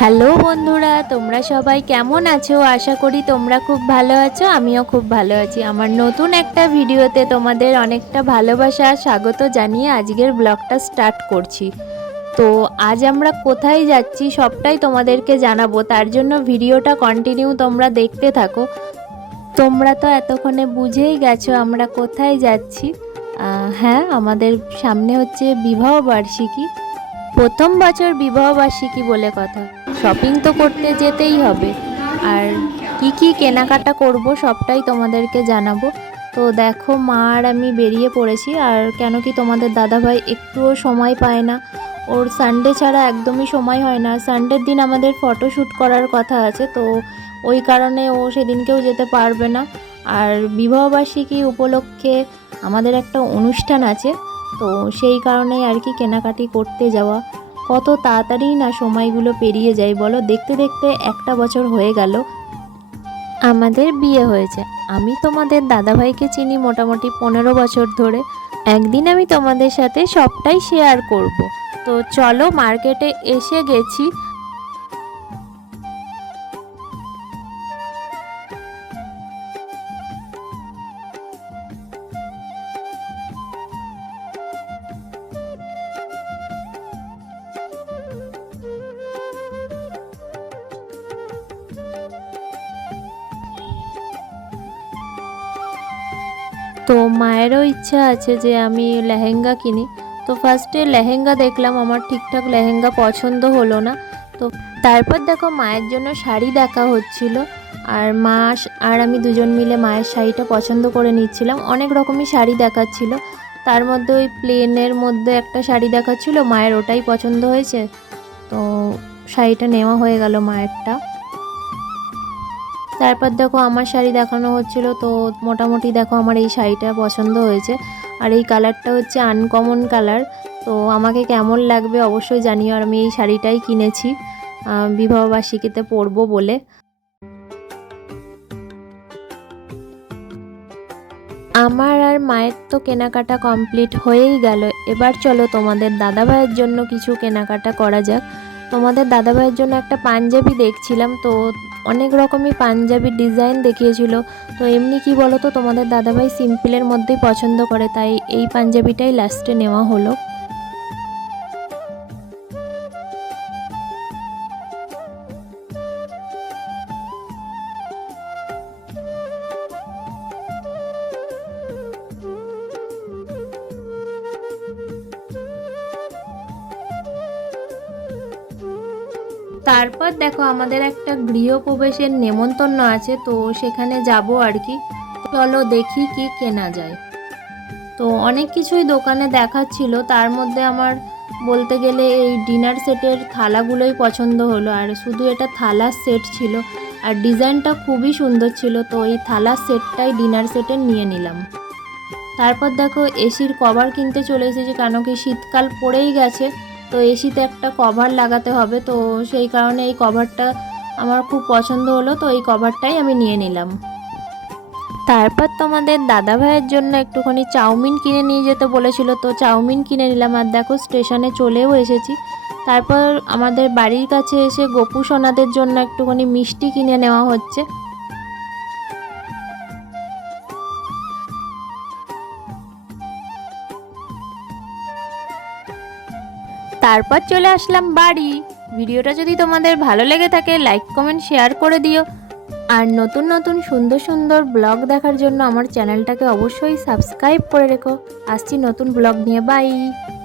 Hello বন্ধুরা, তোমরা সবাই কেমন আছো? আশা করি তোমরা খুব ভালো আছো। আমিও খুব ভালো আছি। আমার নতুন একটা ভিডিওতে তোমাদের অনেকটা ভালোবাসা স্বাগত জানিয়ে আজকের ব্লগটা স্টার্ট করছি। তো আজ আমরা কোথায় যাচ্ছি সবটাই তোমাদেরকে জানাবো, তার জন্য ভিডিওটা কন্টিনিউ তোমরা দেখতে থাকো। তোমরা তো এতক্ষণে বুঝেই গেছো আমরা কোথায় যাচ্ছি। হ্যাঁ, আমাদের সামনে হচ্ছে বিবাহ বার্ষিকী। প্রথম বছর বিবাহবার্ষিকী বলে কথা, শপিং তো করতে যেতেই হবে। আর কি কি কেনাকাটা করব সবটাই তোমাদেরকে জানাবো। তো দেখো, মা আর আমি বেরিয়ে পড়েছি। আর কেন কি তোমাদের দাদাভাই একটুও সময় পায় না, ওর সানডে ছাড়া একদমই সময় হয় না। সানডের দিন আমাদের ফটোশ্যুট করার কথা আছে, তো ওই কারণে ও সেদিনকেও যেতে পারবে না। আর বিবাহবার্ষিকী উপলক্ষে আমাদের একটা অনুষ্ঠান আছে, তো সেই কারণেই আর কি কেনাকাটি করতে যাওয়া। কত তাড়াতাড়ি না সময়গুলো পেরিয়ে যায় বলো, দেখতে দেখতে একটা বছর হয়ে গেল আমাদের বিয়ে হয়েছে। আমি তোমাদের দাদাভাইকে চিনি মোটামুটি 15 বছর ধরে। একদিন আমি তোমাদের সাথে সবটাই শেয়ার করব। তো চলো, মার্কেটে এসে গেছি। তো মায়েরও ইচ্ছা আছে যে আমি লেহেঙ্গা কিনি। তো ফার্স্টে লেহেঙ্গা দেখলাম, আমার ঠিকঠাক লেহেঙ্গা পছন্দ হলো না। তো তারপর দেখো, মায়ের জন্য শাড়ি দেখা হচ্ছিল। আর মা আর আমি দুজন মিলে মায়ের শাড়িটা পছন্দ করে নিচ্ছিলাম। অনেক রকমই শাড়ি দেখাচ্ছিল, তার মধ্যে ওই প্লেনের মধ্যে একটা শাড়ি দেখাচ্ছিল, মায়ের ওটাই পছন্দ হয়েছে। তো শাড়িটা নেওয়া হয়ে গেল মায়েরটা। তারপর দেখো আমার শাড়ি দেখানো হচ্ছিল, তো মোটামুটি দেখো আমার এই শাড়িটা পছন্দ হয়েছে। আর এই কালারটা হচ্ছে আনকমন কালার। তো আমাকে কেমন লাগবে অবশ্যই জানিও। আর আমি এই শাড়িটাই কিনেছি বিবাহবার্ষিকীতে পরবো বলে। আমার আর মায়ের তো কেনাকাটা কমপ্লিট হয়েই গেল। এবার চলো তোমাদের দাদাভাইয়ের জন্য কিছু কেনাকাটা করা যাক। তোমাদের দাদাভাইয়ের জন্য একটা পাঞ্জাবি দেখছিলাম, তো অনেক রকমই পাঞ্জাবি ডিজাইন দেখিয়েছিল। তো এমনি কি বলো তো, তোমাদের দাদাভাই সিম্পলের মধ্যেই পছন্দ করে, তাই এই পাঞ্জাবিটাই লাস্টে নেওয়া হলো। তারপর দেখো, আমাদের একটা গৃহপ্রবেশের নেমন্তন্ন আছে, তো সেখানে যাব আর কি। চলো দেখি কি কেনা যায়। তো অনেক কিছুই দোকানে দেখাচ্ছিল, তার মধ্যে আমার বলতে গেলে এই ডিনার সেটের থালাগুলোই পছন্দ হলো। আর শুধু এটা থালার সেট ছিল, আর ডিজাইনটা খুবই সুন্দর ছিল, তো এই থালার সেটটাই ডিনার সেটের নিয়ে নিলাম। তারপর দেখো, এসির কভার কিনতে চলে এসেছে, কেন কি শীতকাল পড়েই গেছে। তো এসিতে একটা কভার লাগাতে হবে, তো সেই কারণে এই কভারটা আমার খুব পছন্দ হলো, তো এই কভারটাই আমি নিয়ে নিলাম। তারপর তোমাদের দাদা ভাইয়ের জন্য একটুখানি চাউমিন কিনে নিয়ে যেতে বলেছিল, তো চাউমিন কিনে নিলাম। আর দেখো, স্টেশনে চলেও এসেছি। তারপর আমাদের বাড়ির কাছে এসে গোপু সোনাদের জন্য একটুখানি মিষ্টি কিনে নেওয়া হচ্ছে। তারপর চলে আসলাম বাড়ি। ভিডিওটা যদি তোমাদের ভালো লেগে থাকে, লাইক কমেন্ট শেয়ার করে দিও। আর নতুন নতুন সুন্দর সুন্দর ব্লগ দেখার জন্য আমার চ্যানেলটাকে অবশ্যই সাবস্ক্রাইব করে রেখো। আসছি নতুন ব্লগ নিয়ে, বাই।